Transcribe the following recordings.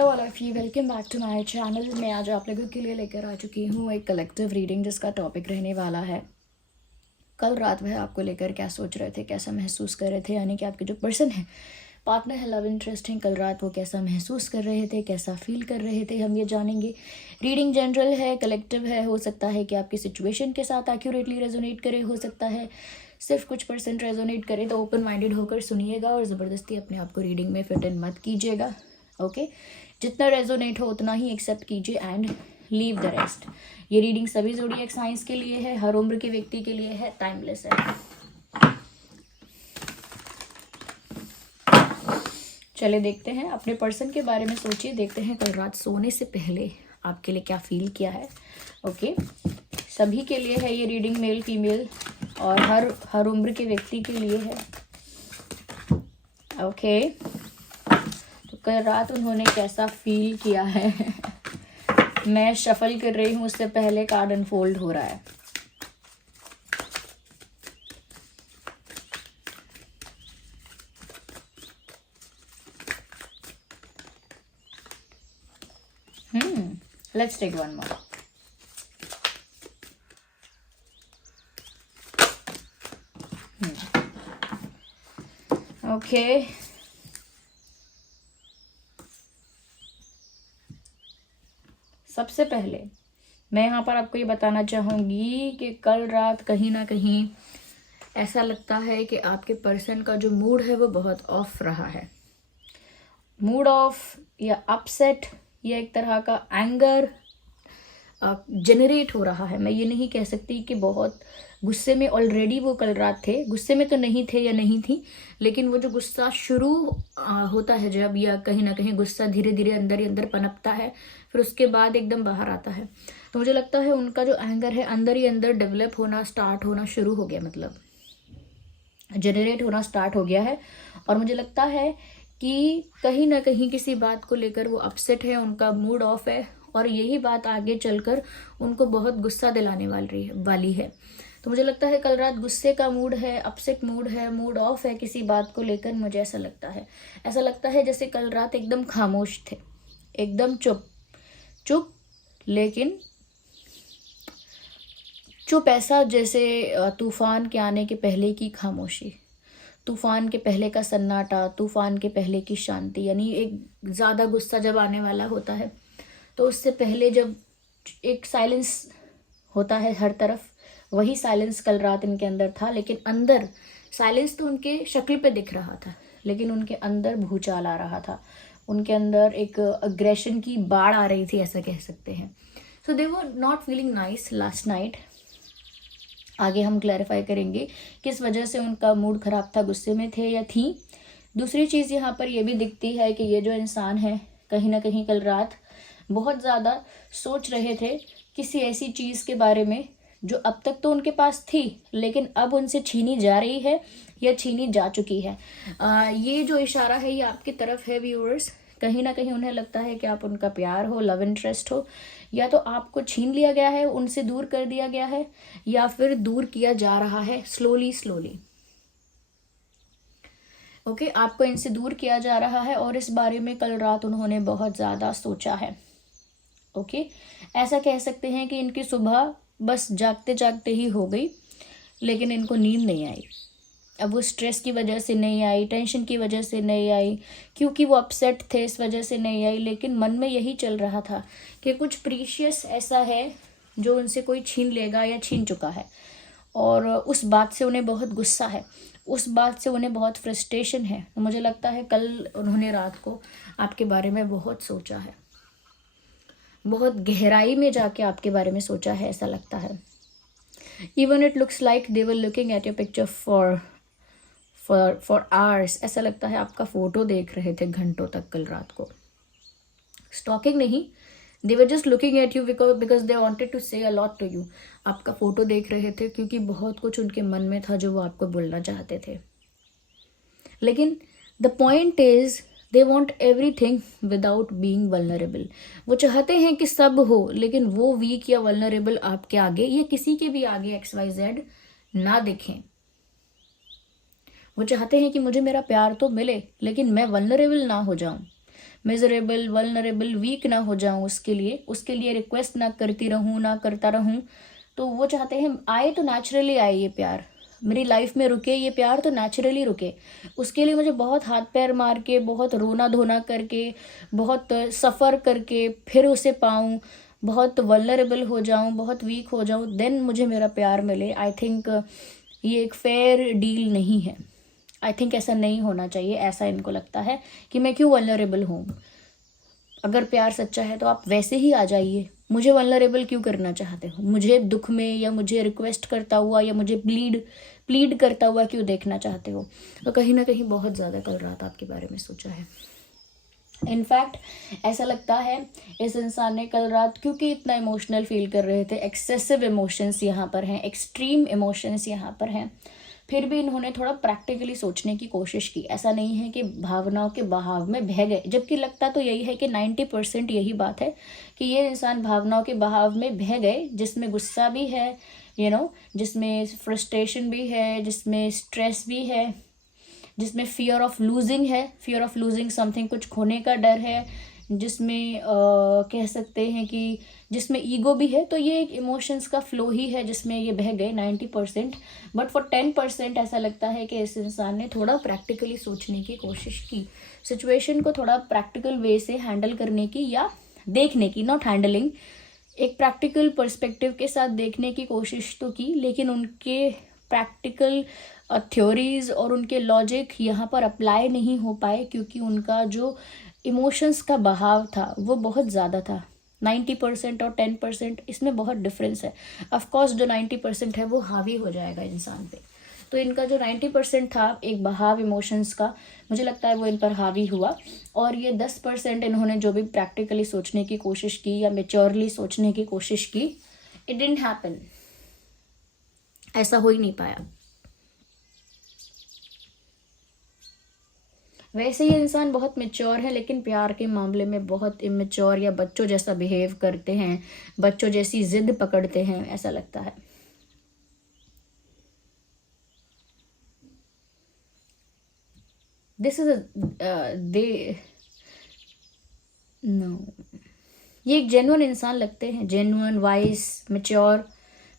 Hello all of you, welcome back to my channel. मैं आज आप लोगों के लिए लेकर आ चुकी हूँ एक कलेक्टिव रीडिंग जिसका टॉपिक रहने वाला है कल रात वह आपको लेकर क्या सोच रहे थे, कैसा महसूस कर रहे थे। यानी कि आपके जो पर्सन है, पार्टनर है, लव इंटरेस्ट है, कल रात वो कैसा महसूस कर रहे थे, कैसा फील कर रहे थे, हम ये जानेंगे। रीडिंग जनरल है, कलेक्टिव है। हो सकता है कि आपकी सिचुएशन के साथ एक्यूरेटली रेजोनेट करे, हो सकता है सिर्फ कुछ परसेंट रेजोनेट करे। तो ओपन माइंडेड होकर सुनिएगा और ज़बरदस्ती अपने आप को रीडिंग में फिट इन मत कीजिएगा। ओके, जितना रेजोनेट हो उतना ही एक्सेप्ट कीजिए एंड लीव द रेस्ट। ये रीडिंग सभी ज़ोडिएक साइंस के लिए है, हर उम्र के व्यक्ति के लिए है, टाइमलेस है। चले देखते हैं, अपने पर्सन के बारे में सोचिए। देखते हैं कल रात सोने से पहले आपके लिए क्या फील किया है। ओके, सभी के लिए है ये रीडिंग, मेल फीमेल और हर उम्र के व्यक्ति के लिए है। ओके, तो कल रात उन्होंने कैसा फील किया है मैं शफल कर रही हूँ, उससे पहले कार्ड अनफोल्ड हो रहा है। Let's take one more. Okay. सबसे पहले मैं यहाँ पर आपको ये बताना चाहूँगी कि कल रात कहीं ना कहीं ऐसा लगता है कि आपके पर्सन का जो मूड है वो बहुत ऑफ रहा है। मूड ऑफ या अपसेट या एक तरह का एंगर जनरेट हो रहा है। मैं ये नहीं कह सकती कि बहुत गुस्से में ऑलरेडी वो कल रात थे, गुस्से में तो नहीं थे या नहीं थी, लेकिन वो जो गुस्सा शुरू होता है जब, या कहीं ना कहीं गुस्सा धीरे धीरे अंदर ही अंदर पनपता है, फिर उसके बाद एकदम बाहर आता है। तो मुझे लगता है उनका जो एंगर है अंदर ही अंदर डेवलप होना, स्टार्ट होना शुरू हो गया, मतलब जनरेट होना स्टार्ट हो गया है। और मुझे लगता है कि कहीं ना कहीं किसी बात को लेकर वो अपसेट है, उनका मूड ऑफ है, और यही बात आगे चलकर उनको बहुत गुस्सा दिलाने वाली है। तो मुझे लगता है कल रात गुस्से का मूड है, अपसेट मूड है, मूड ऑफ है किसी बात को लेकर। मुझे ऐसा लगता है जैसे कल रात एकदम खामोश थे, एकदम चुप, लेकिन चुप ऐसा जैसे तूफान के आने के पहले की खामोशी, तूफान के पहले का सन्नाटा, तूफान के पहले की शांति। यानी एक ज़्यादा गुस्सा जब आने वाला होता है तो उससे पहले जब एक साइलेंस होता है हर तरफ, वही साइलेंस कल रात इनके अंदर था। लेकिन अंदर साइलेंस तो उनके शक्ल पे दिख रहा था, लेकिन उनके अंदर भूचाल आ रहा था, उनके अंदर एक अग्रेशन की बाढ़ आ रही थी, ऐसा कह सकते हैं। So they were not feeling nice last night. आगे हम क्लैरिफाई करेंगे किस वजह से उनका मूड खराब था, गुस्से में थे या थी। दूसरी चीज़ यहाँ पर यह भी दिखती है कि ये जो इंसान है कहीं ना कहीं कल रात बहुत ज़्यादा सोच रहे थे किसी ऐसी चीज़ के बारे में जो अब तक तो उनके पास थी, लेकिन अब उनसे छीनी जा रही है या छीनी जा चुकी है। ये जो इशारा है ये आपकी तरफ है व्यूअर्स। कहीं ना कहीं उन्हें लगता है कि आप उनका प्यार हो, लव इंटरेस्ट हो, या तो आपको छीन लिया गया है, उनसे दूर कर दिया गया है, या फिर दूर किया जा रहा है स्लोली। ओके, आपको इनसे दूर किया जा रहा है और इस बारे में कल रात उन्होंने बहुत ज़्यादा सोचा है। ओके, ऐसा कह सकते हैं कि इनकी सुबह बस जागते जागते ही हो गई, लेकिन इनको नींद नहीं आई। अब वो स्ट्रेस की वजह से नहीं आई, टेंशन की वजह से नहीं आई, क्योंकि वो अपसेट थे इस वजह से नहीं आई, लेकिन मन में यही चल रहा था कि कुछ प्रीशियस ऐसा है जो उनसे कोई छीन लेगा या छीन चुका है। और उस बात से उन्हें बहुत गुस्सा है, उस बात से उन्हें बहुत फ्रस्ट्रेशन है। तो मुझे लगता है कल उन्होंने रात को आपके बारे में बहुत सोचा है, बहुत गहराई में जाके आपके बारे में सोचा है, ऐसा लगता है। Even it looks like they were looking at your picture for hours. ऐसा लगता है आपका फोटो देख रहे थे घंटों तक कल रात को। स्टॉकिंग नहीं, they were just looking at you because they wanted to say a lot to you. आपका फोटो देख रहे थे क्योंकि बहुत कुछ उनके मन में था जो वो आपको बोलना चाहते थे। लेकिन the point is they want everything without being vulnerable. वो चाहते हैं कि सब हो, लेकिन वो वीक या वल्नरेबल आपके आगे या किसी के भी आगे XYZ ना दिखें। वो चाहते हैं कि मुझे मेरा प्यार तो मिले, लेकिन मैं वल्नरेबल ना हो जाऊं, मिजरेबल, वल्नरेबल, वीक ना हो जाऊं उसके लिए रिक्वेस्ट ना करती रहूं, ना करता रहूं। तो वो चाहते हैं आए तो नेचुरली आए, ये प्यार मेरी लाइफ में रुके, ये प्यार तो नेचुरली रुके। उसके लिए मुझे बहुत हाथ पैर मार के, बहुत रोना धोना करके, बहुत सफ़र करके फिर उसे पाऊँ, बहुत वल्नरेबल हो जाऊं, बहुत वीक हो जाऊं, देन मुझे मेरा प्यार मिले। आई थिंक ये एक फेयर डील नहीं है। आई थिंक ऐसा नहीं होना चाहिए। ऐसा इनको लगता है कि मैं क्यों वल्नरेबल हूँ। अगर प्यार सच्चा है तो आप वैसे ही आ जाइए, मुझे वल्नरेबल क्यों करना चाहते हो? मुझे दुख में, या मुझे रिक्वेस्ट करता हुआ, या मुझे प्लीड करता हुआ क्यों देखना चाहते हो? तो कहीं ना कहीं बहुत ज़्यादा कल रात आपके बारे में सोचा है। इनफैक्ट ऐसा लगता है इस इंसान ने कल रात, क्योंकि इतना इमोशनल फील कर रहे थे, एक्सेसिव इमोशंस यहाँ पर हैं, एक्सट्रीम इमोशंस यहाँ पर हैं, फिर भी इन्होंने थोड़ा प्रैक्टिकली सोचने की कोशिश की। ऐसा नहीं है कि भावनाओं के बहाव में बह गए, जबकि लगता तो यही है कि 90% यही बात है कि ये इंसान भावनाओं के बहाव में बह गए, जिसमें गुस्सा भी है, जिसमें फ्रस्ट्रेशन भी है, जिसमें स्ट्रेस भी है, जिसमें फियर ऑफ लूजिंग है, फियर ऑफ लूजिंग समथिंग, कुछ खोने का डर है, जिसमें कह सकते हैं कि जिसमें ईगो भी है। तो ये एक इमोशंस का फ्लो ही है जिसमें ये बह गए 90%। बट फॉर 10% ऐसा लगता है कि इस इंसान ने थोड़ा प्रैक्टिकली सोचने की कोशिश की, सिचुएशन को थोड़ा प्रैक्टिकल वे से हैंडल करने की, या देखने की, नॉट हैंडलिंग, एक प्रैक्टिकल पर्सपेक्टिव के साथ देखने की कोशिश तो की, लेकिन उनके प्रैक्टिकल थ्योरीज और उनके लॉजिक यहाँ पर अप्लाई नहीं हो पाए, क्योंकि उनका जो इमोशंस का बहाव था वो बहुत ज़्यादा था। 90% और 10% इसमें बहुत डिफरेंस है। ऑफकोर्स जो 90% है वो हावी हो जाएगा इंसान पे, तो इनका जो 90% था एक बहाव इमोशंस का, मुझे लगता है वो इन पर हावी हुआ। और ये 10% इन्होंने जो भी प्रैक्टिकली सोचने की कोशिश की या मेच्योरली सोचने की कोशिश की, इट डिडंट हैपन, ऐसा हो ही नहीं पाया। वैसे ये इंसान बहुत मेच्योर है, लेकिन प्यार के मामले में बहुत इमेच्योर या बच्चों जैसा बिहेव करते हैं, बच्चों जैसी जिद पकड़ते हैं, ऐसा लगता है। दिस इज दे नो, ये एक जेन्युइन इंसान लगते हैं, जेन्युइन, वाइज, मेच्योर,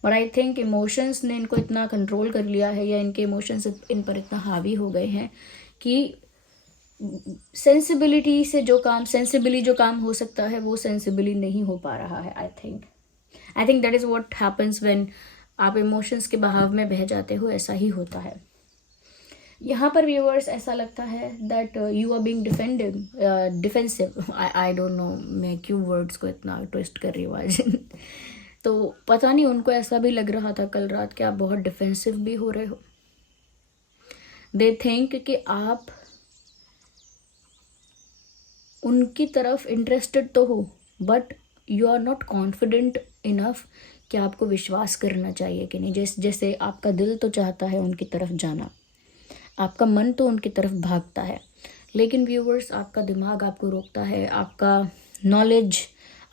और आई थिंक इमोशंस ने इनको इतना कंट्रोल कर लिया है, या इनके इमोशंस इन पर इतना हावी हो गए हैं कि सेंसिबिलिटी से जो काम, सेंसिबली जो काम हो सकता है वो सेंसिबली नहीं हो पा रहा है। I think that is what happens when आप इमोशंस के बहाव में बह जाते हो, ऐसा ही होता है। यहाँ पर व्यूअर्स ऐसा लगता है that you are being defensive. I don't know मैं क्यों वर्ड्स को इतना ट्विस्ट कर रही हूँ आज तो पता नहीं, उनको ऐसा भी लग रहा था कल रात कि आप बहुत डिफेंसिव भी हो रहे हो। दे थिंक कि आप उनकी तरफ इंटरेस्टेड तो हो, but you are not confident enough कि आपको विश्वास करना चाहिए कि नहीं। जैसे आपका दिल तो चाहता है उनकी तरफ जाना, आपका मन तो उनकी तरफ भागता है, लेकिन व्यूवर्स आपका दिमाग आपको रोकता है, आपका नॉलेज,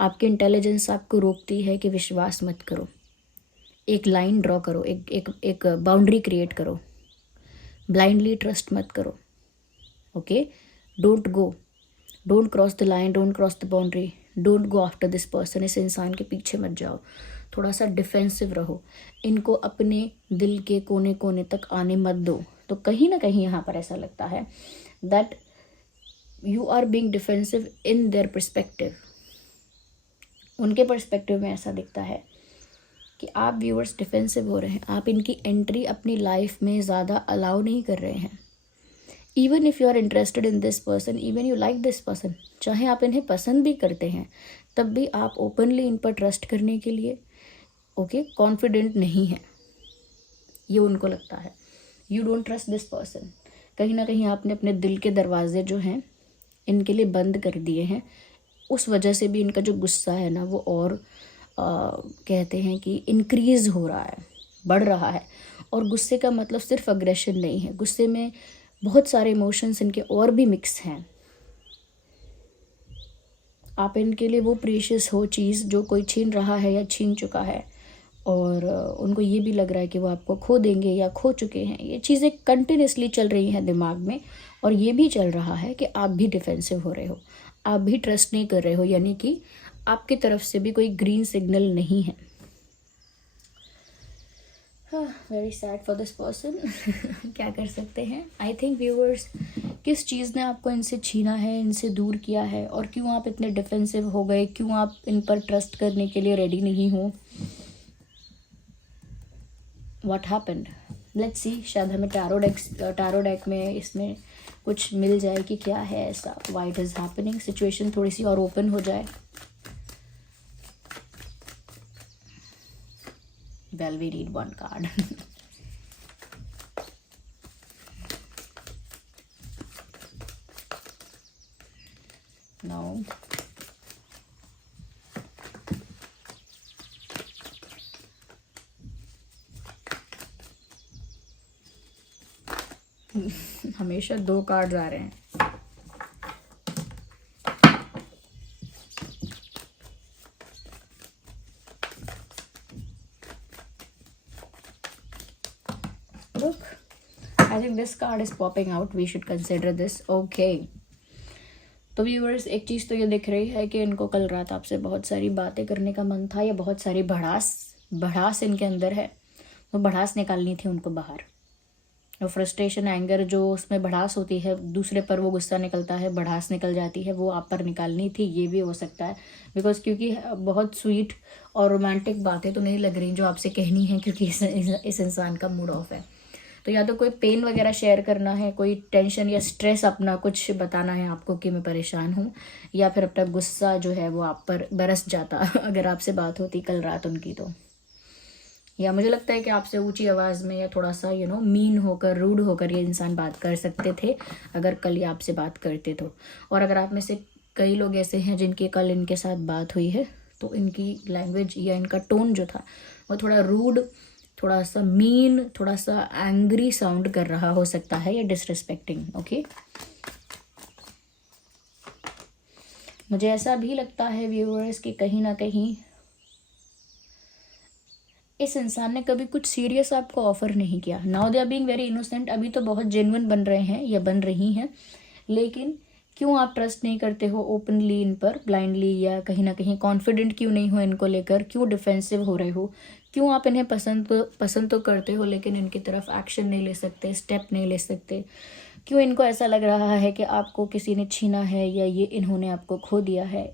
आपकी इंटेलिजेंस आपको रोकती है कि विश्वास मत करो। एक लाइन ड्रॉ करो, एक बाउंड्री क्रिएट करो, ब्लाइंडली ट्रस्ट मत करो। Okay, don't cross the line, don't cross the boundary, don't go after this person. इस इंसान के पीछे मत जाओ, थोड़ा सा डिफेंसिव रहो, इनको अपने दिल के कोने कोने तक आने मत दो। तो कहीं ना कहीं यहाँ पर ऐसा लगता है that you are being defensive in their perspective. उनके पर्सपेक्टिव में ऐसा दिखता है कि आप व्यूअर्स डिफेंसिव हो रहे हैं, आप इनकी एंट्री अपनी लाइफ में ज़्यादा अलाउ नहीं कर रहे हैं। Even if you are interested in this person, even you like this person, चाहे आप इन्हें पसंद भी करते हैं, तब भी आप ओपनली इन पर ट्रस्ट करने के लिए कॉन्फिडेंट नहीं है, ये उनको लगता है। You don't trust this person. कहीं ना कहीं आपने अपने दिल के दरवाजे जो हैं इनके लिए बंद कर दिए हैं। उस वजह से भी इनका जो गुस्सा है ना वो और कहते हैं कि इंक्रीज़ हो रहा है, बढ़ रहा है। और गुस्से का मतलब सिर्फ अग्रेशन नहीं है, गुस्से में बहुत सारे इमोशंस इनके और भी मिक्स हैं। आप इनके लिए वो प्रीशियस हो चीज़ जो कोई छीन रहा है या छीन चुका है, और उनको ये भी लग रहा है कि वो आपको खो देंगे या खो चुके हैं। ये चीज़ें कंटिन्यूसली चल रही हैं दिमाग में, और ये भी चल रहा है कि आप भी डिफेंसिव हो रहे हो, आप भी ट्रस्ट नहीं कर रहे हो, यानी कि आपकी तरफ से भी कोई ग्रीन सिग्नल नहीं है। Very sad for this person. क्या कर सकते हैं। आई थिंक व्यूअर्स, किस चीज़ ने आपको इनसे छीना है, इनसे दूर किया है, और क्यों आप इतने डिफेंसिव हो गए, क्यों आप इन पर ट्रस्ट करने के लिए रेडी नहीं हो। What happened, let's see. शायद हमें टैरो डेक में इसमें कुछ मिल जाए कि क्या है ऐसा, व्हाट इज हैपनिंग। सिचुएशन थोड़ी सी और ओपन हो जाए। Well, we need one card. No. हमेशा 2 कार्ड्स आ रहे हैं। Look, I think this card is popping out. We should consider this. Okay. तो व्यूअर्स, एक चीज़ तो ये दिख रही है कि इनको कल रात आपसे बहुत सारी बातें करने का मन था, या बहुत सारी भड़ास इनके अंदर है। वो भड़ास निकालनी थी उनको बाहर। और फ्रस्ट्रेशन, एंगर, जो उसमें भड़ास होती है, दूसरे पर वो गुस्सा निकलता है, भड़ास निकल जाती है, वो आप पर निकालनी थी। ये भी हो सकता है बिकॉज क्योंकि बहुत स्वीट और रोमांटिक बातें तो नहीं लग रही जो आपसे कहनी है, क्योंकि इस इंसान का मूड ऑफ है। तो या तो कोई पेन वगैरह शेयर करना है, कोई टेंशन या स्ट्रेस अपना कुछ बताना है आपको कि मैं परेशान हूँ, या फिर अपना गुस्सा जो है वो आप पर बरस जाता अगर आपसे बात होती कल रात उनकी तो। या मुझे लगता है कि आपसे ऊंची आवाज़ में या थोड़ा सा मीन होकर, रूड होकर ये इंसान बात कर सकते थे अगर कल ये आपसे बात करते तो। और अगर आप में से कई लोग ऐसे हैं जिनकी कल इनके साथ बात हुई है, तो इनकी लैंग्वेज या इनका टोन जो था वो थोड़ा रूड, थोड़ा सा मीन, थोड़ा सा एंग्री साउंड कर रहा हो सकता है, या डिसरिस्पेक्टिंग। ओके, मुझे ऐसा भी लगता है व्यूअर्स कि कहीं ना कहीं इस इंसान ने कभी कुछ सीरियस आपको ऑफर नहीं किया। Now they are being very innocent. अभी तो बहुत जेन्युइन बन रहे हैं या बन रही हैं, लेकिन क्यों आप ट्रस्ट नहीं करते हो ओपनली इन पर, ब्लाइंडली, या कहीं ना कहीं कॉन्फिडेंट क्यों नहीं हो इनको लेकर, क्यों डिफेंसिव हो रहे हो, क्यों आप इन्हें पसंद तो करते हो लेकिन इनकी तरफ एक्शन नहीं ले सकते, स्टेप नहीं ले सकते, क्यों इनको ऐसा लग रहा है कि आपको किसी ने छीना है या ये इन्होंने आपको खो दिया है।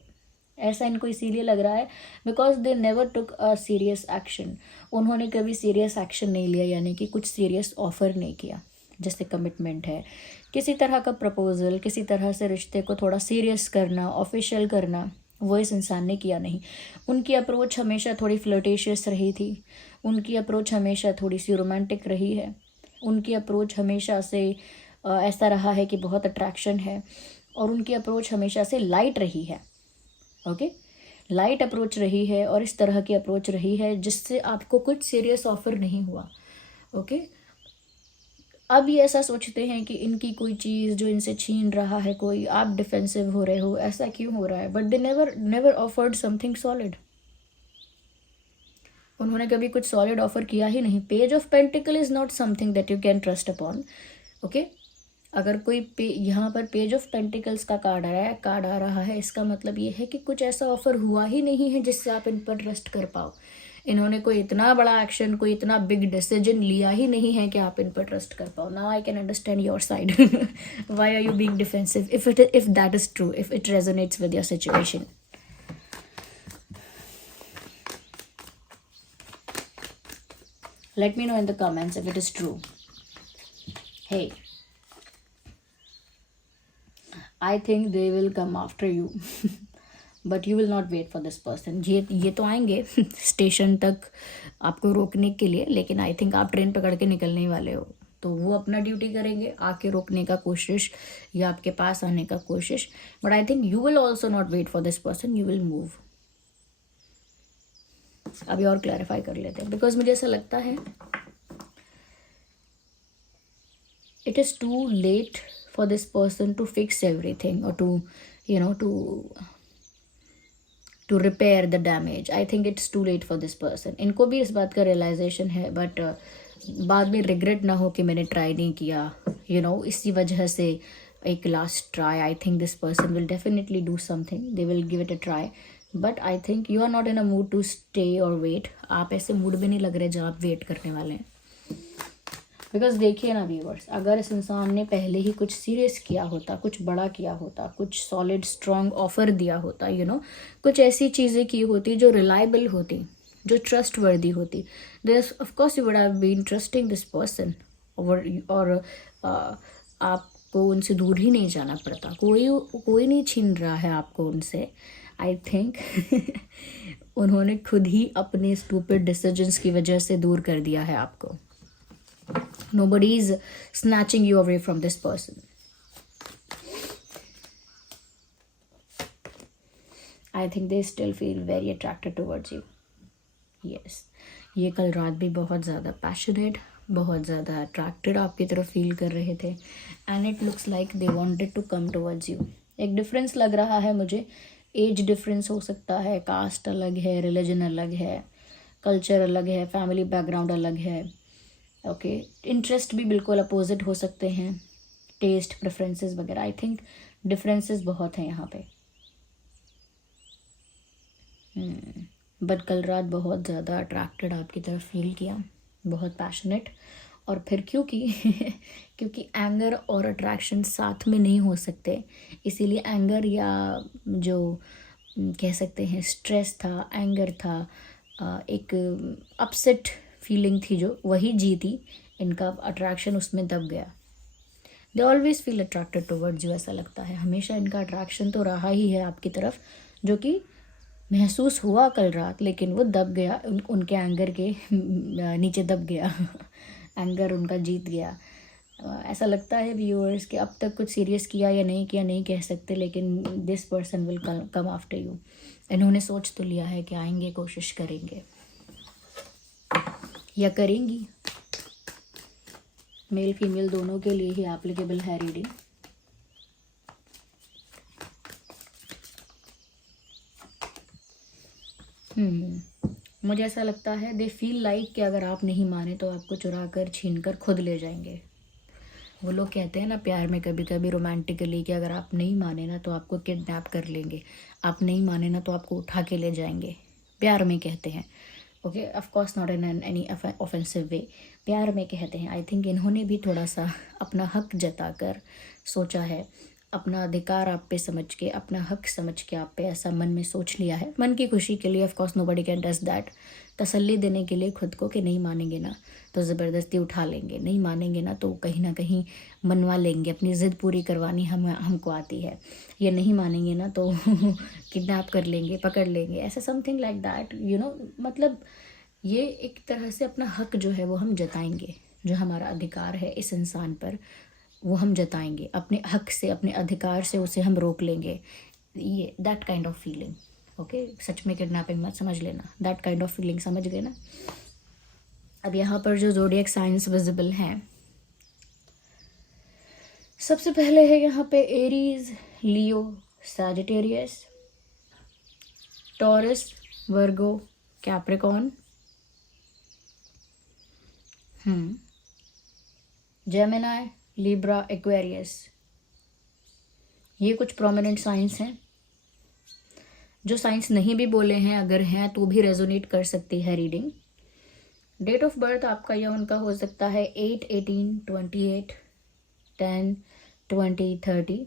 ऐसा इनको इसीलिए लग रहा है because they never took a serious action. उन्होंने कभी सीरियस एक्शन नहीं लिया, यानी कि कुछ सीरियस ऑफर नहीं किया, जैसे कमिटमेंट है, किसी तरह का प्रपोजल, किसी तरह से रिश्ते को थोड़ा सीरियस करना, ऑफिशियल करना, वो इस इंसान ने किया नहीं। उनकी अप्रोच हमेशा थोड़ी फ्लर्टेशियस रही थी, उनकी अप्रोच हमेशा थोड़ी सी रोमांटिक रही है, उनकी अप्रोच हमेशा से ऐसा रहा है कि बहुत अट्रैक्शन है, और उनकी अप्रोच हमेशा से लाइट रही है। ओके, लाइट अप्रोच रही है, और इस तरह की अप्रोच रही है जिससे आपको कुछ सीरियस ऑफर नहीं हुआ। ओके, अब ये ऐसा सोचते हैं कि इनकी कोई चीज़ जो इनसे छीन रहा है कोई, आप डिफेंसिव हो रहे हो, ऐसा क्यों हो रहा है, but they never offered something solid. उन्होंने कभी कुछ सॉलिड ऑफर किया ही नहीं। Page of pentacle is not something that you can trust upon. Okay, अगर कोई यहाँ पर पेज ऑफ पेंटिकल्स का कार्ड आ रहा है, इसका मतलब ये है कि कुछ ऐसा ऑफर हुआ ही नहीं है जिससे आप इन पर ट्रस्ट कर पाओ। इन्होंने कोई इतना बड़ा एक्शन, कोई इतना बिग डिसीजन लिया ही नहीं है कि आप इन पर ट्रस्ट कर पाओ। Now I can understand your side. Why are you being defensive if that is true, if it resonates with your situation. Let me know in the comments if it is true. Hey, I think they will come after you. But you will not wait for this person. ये तो आएंगे station तक आपको रोकने के लिए, लेकिन I think आप ट्रेन पकड़ के निकलने वाले हो, तो वो अपना ड्यूटी करेंगे, आके रोकने का कोशिश या आपके पास आने का कोशिश। But I think you will also not wait for this person, you will move. अभी और क्लैरिफाई कर लेते हैं, बिकॉज मुझे ऐसा लगता है it is too late for this person to fix everything or to to repair the damage. I think it's too late for this person. इनको भी इस बात का realization है, but बाद में regret ना हो कि मैंने try नहीं किया, इसी वजह से एक last try. I think this person will definitely do something, they will give it a try, but I think you are not in a mood to stay और वेट. आप ऐसे मूड में नहीं लग रहे जहाँ आप वेट करने वाले हैं. बिकॉज देखिए ना व्यूवर्स, अगर इस इंसान ने पहले ही कुछ सीरियस किया होता, कुछ बड़ा किया होता, कुछ सॉलिड स्ट्रॉन्ग ऑफर दिया होता, कुछ ऐसी चीज़ें की होती जो रिलायबल होती, जो ट्रस्ट वर्दी होती, then of course you would have been trusting this person. और आपको उनसे दूर ही नहीं जाना पड़ता. कोई नहीं छीन रहा है आपको उनसे. आई थिंक उन्होंने खुद ही अपने स्टूपिड डिसीजंस की वजह से दूर कर दिया है आपको. Nobody is snatching you away from this person. I think they still feel very attracted towards you. Yes. ये कल रात भी बहुत ज़्यादा पैशनेट, बहुत ज़्यादा अट्रैक्टेड आपकी तरफ फील कर रहे थे. And it looks like they wanted to come towards you. एक डिफरेंस लग रहा है मुझे. एज डिफरेंस हो सकता है, कास्ट अलग है, रिलीजन अलग है, कल्चर अलग है, फैमिली बैकग्राउंड अलग है. ओके, इंटरेस्ट भी बिल्कुल अपोजिट हो सकते हैं, टेस्ट प्रेफरेंसेस वगैरह. आई थिंक डिफरेंसेस बहुत हैं यहाँ पे. बट कल रात बहुत ज़्यादा अट्रैक्टेड आपकी तरफ फील किया, बहुत पैशनेट. और फिर क्योंकि एंगर और अट्रैक्शन साथ में नहीं हो सकते, इसीलिए एंगर या जो कह सकते हैं स्ट्रेस था, एंगर था, एक अपसेट फीलिंग थी जो, वही जीती. इनका अट्रैक्शन उसमें दब गया. They always feel attracted towards you, ऐसा लगता है हमेशा इनका अट्रैक्शन तो रहा ही है आपकी तरफ, जो कि महसूस हुआ कल रात, लेकिन वो दब गया. उनके एंगर के नीचे दब गया. एंगर उनका जीत गया. ऐसा लगता है व्यूअर्स कि अब तक कुछ सीरियस किया या नहीं कह सकते, लेकिन this person will come after you. इन्होंने सोच तो लिया है कि आएंगे, कोशिश करेंगे या करेंगी. मेल फीमेल दोनों के लिए ही एप्लीकेबल है रीडिंग. मुझे ऐसा लगता है दे फील लाइक कि अगर आप नहीं माने तो आपको चुरा कर, छीन कर खुद ले जाएंगे. वो लोग कहते हैं ना प्यार में कभी कभी रोमांटिकली कि अगर आप नहीं माने ना तो आपको किडनैप कर लेंगे, आप नहीं माने ना तो आपको उठा के ले जाएंगे. प्यार में कहते हैं. Okay, of course not in any offensive way, प्यार में कहते हैं. आई थिंक इन्होंने भी थोड़ा सा अपना हक जताकर सोचा है, अपना अधिकार आप पे समझ के, अपना हक समझ के आप पे ऐसा मन में सोच लिया है, मन की खुशी के लिए. Of course nobody can does that. तसल्ली देने के लिए खुद को कि नहीं मानेंगे ना तो ज़बरदस्ती उठा लेंगे, नहीं मानेंगे ना तो कहीं ना कहीं मनवा लेंगे, अपनी ज़िद पूरी करवानी हमको आती है. ये नहीं मानेंगे ना तो किडनैप कर लेंगे, पकड़ लेंगे, ऐसा समथिंग लाइक दैट. मतलब ये एक तरह से अपना हक जो है वो हम जताएंगे, जो हमारा अधिकार है इस इंसान पर वो हम जताएंगे. अपने हक से, अपने अधिकार से उसे हम रोक लेंगे. ये that kind of feeling. Okay, सच में किडनैपिंग मत समझ लेना, दैट काइंड ऑफ फीलिंग समझ गए ना. अब यहाँ पर जो ज़ोडिएक साइंस विजिबल हैं, सबसे पहले है यहाँ पे एरीज, लियो, सैजिटेरियस, टॉरस, वर्गो, कैप्रिकॉर्न, जेमिनाई, लिब्रा, एक्वेरियस. ये कुछ प्रोमिनेंट साइंस हैं. जो साइंस नहीं भी बोले हैं, अगर हैं तो भी रेजोनेट कर सकती है रीडिंग. डेट ऑफ बर्थ आपका या उनका हो सकता है 8, 18, 28, 10, 20, 30,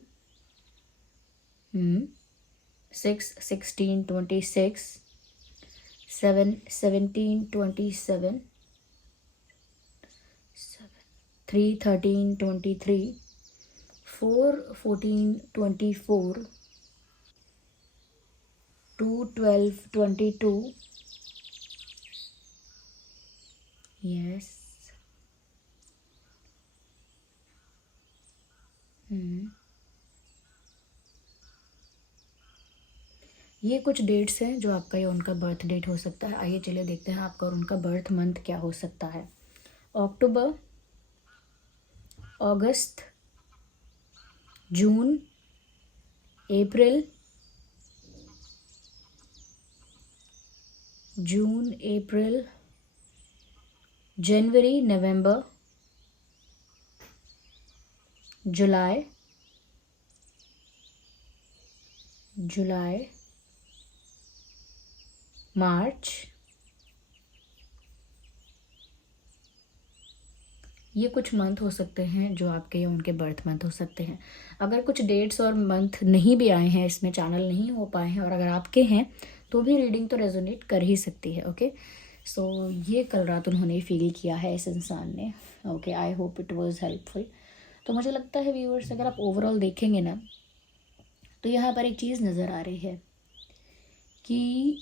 6, 16, 26, 7, 17, 27, 3, 13, 23, 4, 14, 24, 2, 12, 22. Yes. ये कुछ डेट्स हैं जो आपका या उनका बर्थ डेट हो सकता है. आइए चलिए देखते हैं आपका और उनका बर्थ मंथ क्या हो सकता है. अक्टूबर, अगस्त, जून, अप्रैल, जनवरी, नवंबर, जुलाई, जुलाई, मार्च, ये कुछ मंथ हो सकते हैं जो आपके या उनके बर्थ मंथ हो सकते हैं। अगर कुछ डेट्स और मंथ नहीं भी आए हैं, इसमें चैनल नहीं हो पाए हैं, और अगर आपके हैं तो भी रीडिंग तो रेजोनेट कर ही सकती है। ओके, सो ये कल रात उन्होंने फील किया है इस इंसान ने। Okay, I hope it was helpful. तो मुझे लगता है व्यूअर्स, अगर आप ओवरऑल देखेंगे ना, तो यहाँ पर एक चीज़ नज़र आ रही है कि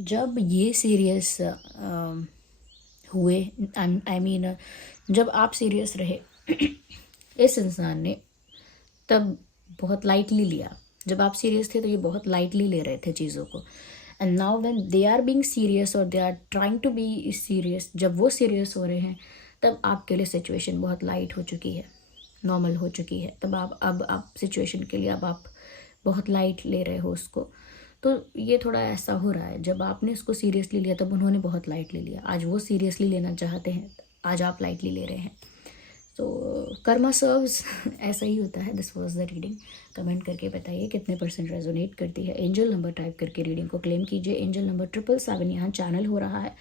जब ये सीरियस हुए, आई मीन जब आप सीरियस रहे इस इंसान ने तब बहुत लाइटली लिया। जब आप सीरियस थे तो ये बहुत लाइटली ले रहे थे चीज़ों को। And now when they are being serious और they are trying to be serious, जब वो सीरियस हो रहे हैं तब आपके लिए सिचुएशन बहुत लाइट हो चुकी है, नॉर्मल हो चुकी है। तब अब आप सिचुएशन के लिए अब आप बहुत लाइट ले रहे हो उसको। तो ये थोड़ा ऐसा हो रहा है, जब आपने उसको सीरियसली लिया तब उन्होंने बहुत लाइटली लिया। आज वो सीरियसली लेना चाहते हैं, आज आप लाइटली ले रहे हैं। तो कर्मा सर्व्स ऐसा ही होता है। This was the reading. Comment करके बताइए कितने % रेजोनेट करती है। एंजल नंबर टाइप करके रीडिंग को क्लेम कीजिए। एंजल नंबर 777 यहाँ चैनल हो रहा है।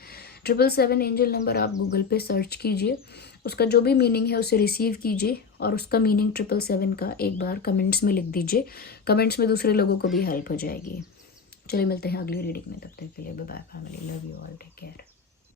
777 एंजल नंबर आप गूगल पे सर्च कीजिए, उसका जो भी मीनिंग है उसे रिसीव कीजिए, और उसका मीनिंग 777 का एक बार कमेंट्स में लिख दीजिए। कमेंट्स में दूसरे लोगों को भी हेल्प हो जाएगी। चलिए मिलते हैं अगली रीडिंग में, तब तक के लिए bye bye family, love you all, take care.